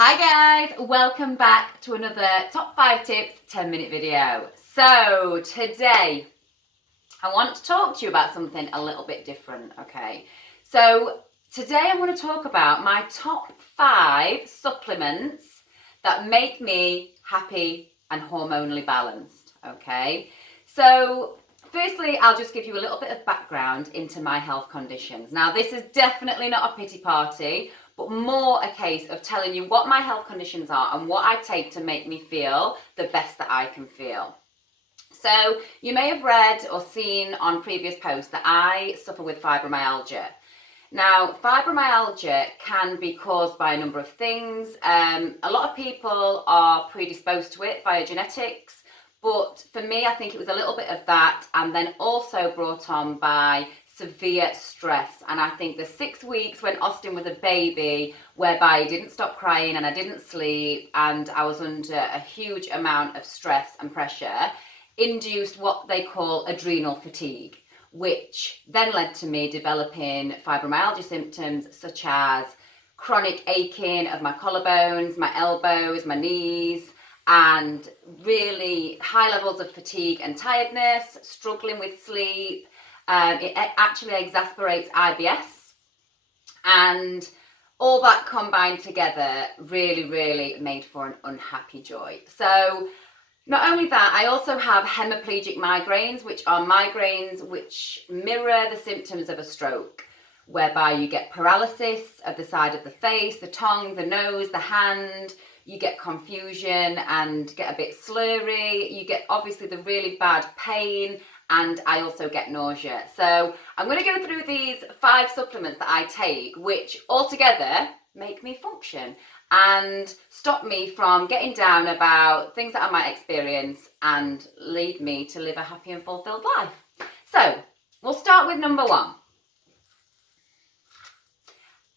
Hi guys, welcome back to another top 5 tips 10-minute video. So today I want to talk to you about something a little bit different, okay? So today I'm going to talk about my top 5 supplements that make me happy and hormonally balanced, okay? So firstly, I'll just give you a little bit of background into my health conditions. Now, this is definitely not a pity party, but more a case of telling you what my health conditions are and what I take to make me feel the best that I can feel. So you may have read or seen on previous posts that I suffer with fibromyalgia. Now, fibromyalgia can be caused by a number of things. A lot of people are predisposed to it via genetics, but for me, I think it was a little bit of that, and then also brought on by severe stress. And I think the 6 weeks when Austin was a baby, whereby he didn't stop crying and I didn't sleep and I was under a huge amount of stress and pressure, induced what they call adrenal fatigue, which then led to me developing fibromyalgia symptoms such as chronic aching of my collarbones, my elbows, my knees, and really high levels of fatigue and tiredness, struggling with sleep. It actually exasperates IBS, and all that combined together really made for an unhappy joy. So not only that, I also have hemiplegic migraines, which are migraines which mirror the symptoms of a stroke, whereby you get paralysis of the side of the face, the tongue, the nose, the hand. You get confusion and get a bit slurry. You get obviously the really bad pain, and I also get nausea. So I'm going to go through these 5 supplements that I take, which altogether make me function and stop me from getting down about things that I might experience and lead me to live a happy and fulfilled life. So we'll start with number 1.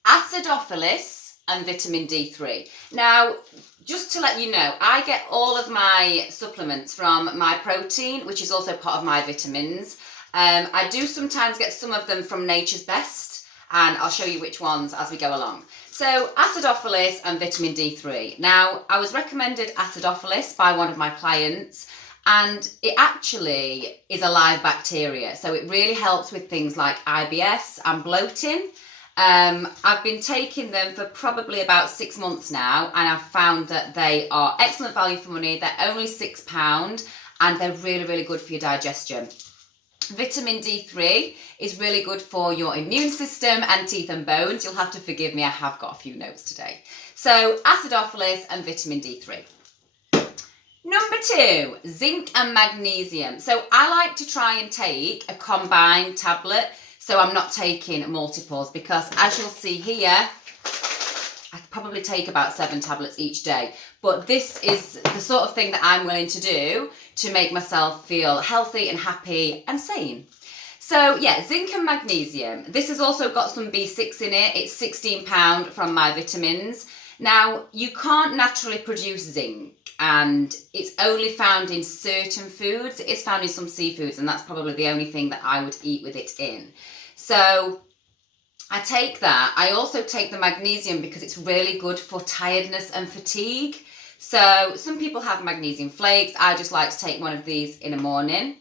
Acidophilus and vitamin D3. Now, just to let you know, I get all of my supplements from myprotein, which is also part of my vitamins. I do sometimes get some of them from naturesbest, and I'll show you which ones as we go along. So, Acidophilus and vitamin D3. Now, I was recommended Acidophilus by one of my clients, and it actually is a live bacteria. So it really helps with things like IBS and bloating. I've been taking them for probably about 6 months now, and I've found that they are excellent value for money. They're only £6 and they're really good for your digestion. Vitamin D3 is really good for your immune system and teeth and bones. You'll have to forgive me, I have got a few notes today. So Acidophilus and vitamin D3. Number 2, zinc and magnesium. So I like to try and take a combined tablet, so I'm not taking multiples, because as you'll see here, I probably take about 7 tablets each day. But this is the sort of thing that I'm willing to do to make myself feel healthy and happy and sane. So yeah, zinc and magnesium. This has also got some B6 in it. It's £16 from my vitamins. Now, you can't naturally produce zinc, and it's only found in certain foods. It is found in some seafoods, and that's probably the only thing that I would eat with it in. So I take that. I also take the magnesium because it's really good for tiredness and fatigue. So some people have magnesium flakes. I just like to take one of these in the morning.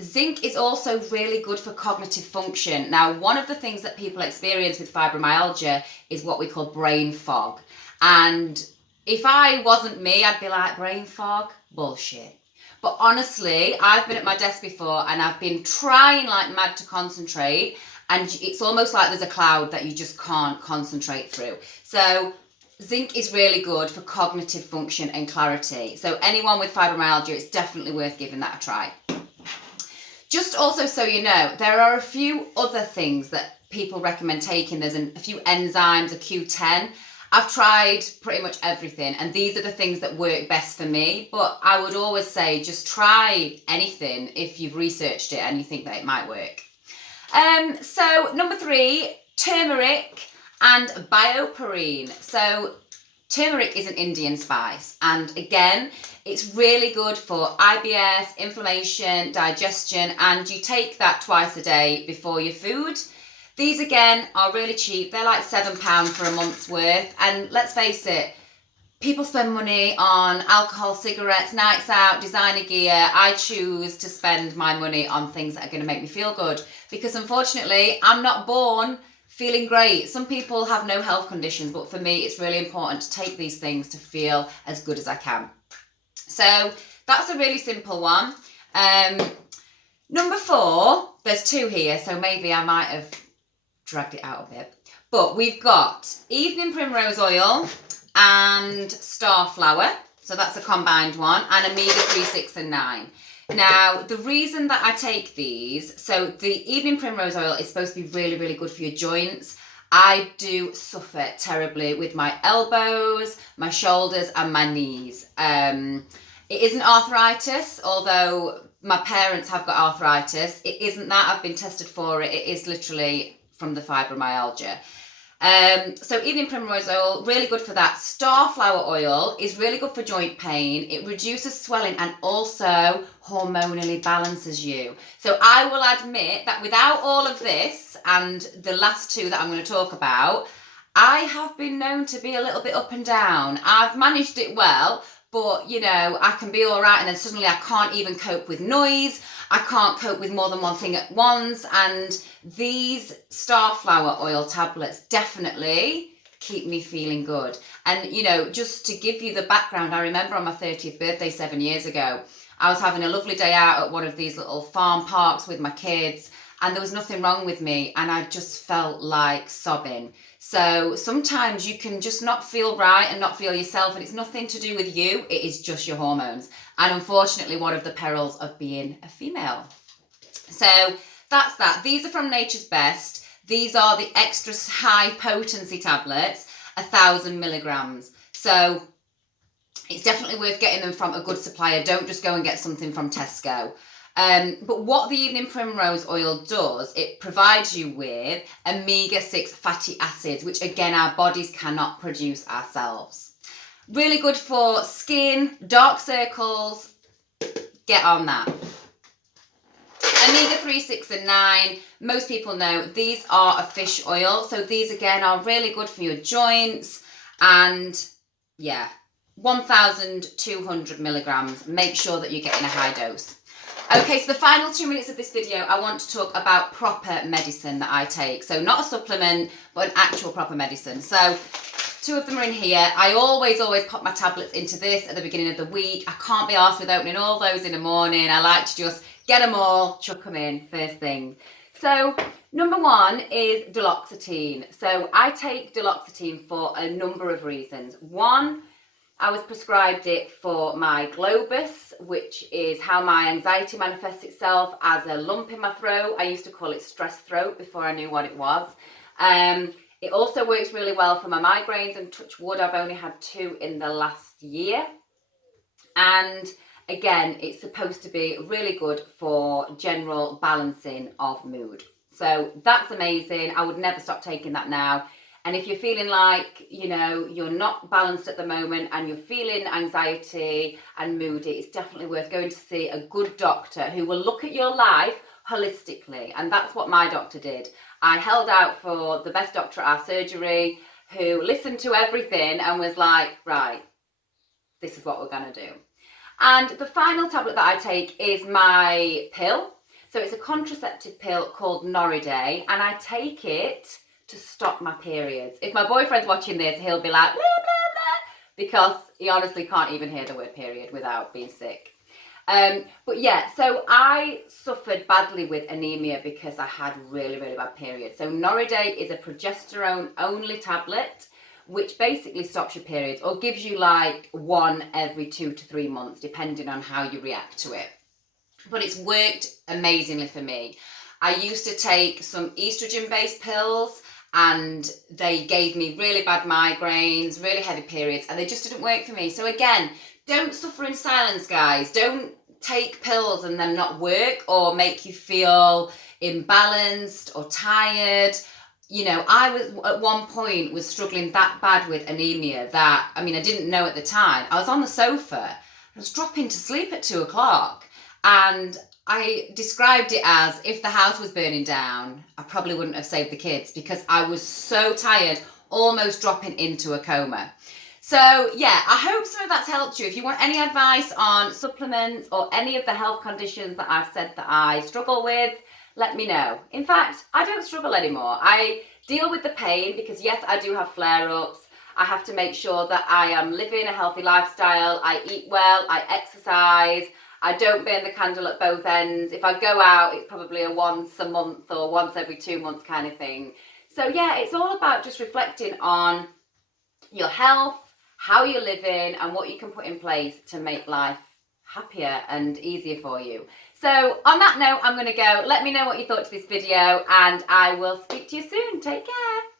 Zinc is also really good for cognitive function. Now, one of the things that people experience with fibromyalgia is what we call brain fog. And if I wasn't me, I'd be like, brain fog? Bullshit. But honestly, I've been at my desk before and I've been trying like mad to concentrate, and it's almost like there's a cloud that you just can't concentrate through. So zinc is really good for cognitive function and clarity. So anyone with fibromyalgia, it's definitely worth giving that a try. Just also so you know, there are a few other things that people recommend taking. There's a few enzymes, a Q10. I've tried pretty much everything, and these are the things that work best for me. But I would always say just try anything if you've researched it and you think that it might work. So number 3, turmeric and bioperine. So turmeric is an Indian spice, and again, it's really good for IBS, inflammation, digestion, and you take that twice a day before your food. These again are really cheap. They're like £7 for a month's worth. And let's face it, people spend money on alcohol, cigarettes, nights out, designer gear. I choose to spend my money on things that are going to make me feel good, because unfortunately, I'm not born feeling great. Some people have no health conditions, but for me, it's really important to take these things to feel as good as I can. So that's a really simple one. Number 4, there's 2 here, so maybe I might have dragged it out a bit. But we've got evening primrose oil and starflower. So that's a combined one, and omega-3, 6 and 9. Now, the reason that I take these, so the evening primrose oil is supposed to be really, really good for your joints. I do suffer terribly with my elbows, my shoulders and my knees. It isn't arthritis, although my parents have got arthritis. It isn't that. I've been tested for it. It is literally from the fibromyalgia. So evening primrose oil, really good for that. Starflower oil is really good for joint pain. It reduces swelling and also hormonally balances you. So I will admit that without all of this and the last 2 that I'm going to talk about, I have been known to be a little bit up and down. I've managed it well, but you know, I can be all right and then suddenly I can't even cope with noise. I can't cope with more than one thing at once, and these starflower oil tablets definitely keep me feeling good. And you know, just to give you the background, I remember on my 30th birthday 7 years ago, I was having a lovely day out at one of these little farm parks with my kids, and there was nothing wrong with me, and I just felt like sobbing. So sometimes you can just not feel right and not feel yourself, and it's nothing to do with you, it is just your hormones. And unfortunately, one of the perils of being a female. So that's that. These are from Nature's Best. These are the extra high potency tablets, 1,000 milligrams. So it's definitely worth getting them from a good supplier. Don't just go and get something from Tesco. But what the evening primrose oil does, it provides you with omega-6 fatty acids, which again, our bodies cannot produce ourselves. Really good for skin, dark circles, get on that. Omega-3, 6 and 9, most people know these are a fish oil. So these again are really good for your joints, and yeah, 1,200 milligrams. Make sure that you're getting a high dose. Okay, so the final 2 minutes of this video, I want to talk about proper medicine that I take. So not a supplement, but an actual proper medicine. So 2 of them are in here. I always pop my tablets into this at the beginning of the week. I can't be arsed with opening all those in the morning. I like to just get them all, chuck them in first thing. So number 1 is duloxetine. So I take duloxetine for a number of reasons. 1, I was prescribed it for my globus, which is how my anxiety manifests itself as a lump in my throat. I used to call it stress throat before I knew what it was. It also works really well for my migraines, and touch wood, I've only had 2 in the last year. And again, it's supposed to be really good for general balancing of mood. So that's amazing. I would never stop taking that now. And if you're feeling like, you know, you're not balanced at the moment and you're feeling anxiety and moody, it's definitely worth going to see a good doctor who will look at your life holistically. And that's what my doctor did. I held out for the best doctor at our surgery, who listened to everything and was like, right, this is what we're going to do. And the final tablet that I take is my pill. So it's a contraceptive pill called Noriday, and I take it to stop my periods. If my boyfriend's watching this, he'll be like, blah, blah, blah, because he honestly can't even hear the word period without being sick. But yeah, so I suffered badly with anemia because I had really, really bad periods. So Noriday is a progesterone only tablet, which basically stops your periods, or gives you like 1 every 2 to 3 months, depending on how you react to it. But it's worked amazingly for me. I used to take some estrogen-based pills, and they gave me really bad migraines, really heavy periods, and they just didn't work for me. So again, don't suffer in silence, guys. Don't take pills and them not work or make you feel imbalanced or tired. You know, I was at one point was struggling that bad with anemia that, I mean, I didn't know at the time. I was on the sofa, I was dropping to sleep at 2 o'clock, and I described it as if the house was burning down, I probably wouldn't have saved the kids because I was so tired, almost dropping into a coma. So yeah, I hope some of that's helped you. If you want any advice on supplements or any of the health conditions that I've said that I struggle with, let me know. In fact, I don't struggle anymore. I deal with the pain because yes, I do have flare-ups. I have to make sure that I am living a healthy lifestyle. I eat well, I exercise. I don't burn the candle at both ends. If I go out, it's probably a once a month or once every 2 months kind of thing. So yeah, it's all about just reflecting on your health, how you're living, and what you can put in place to make life happier and easier for you. So on that note, I'm going to go. Let me know what you thought to this video, and I will speak to you soon. Take care.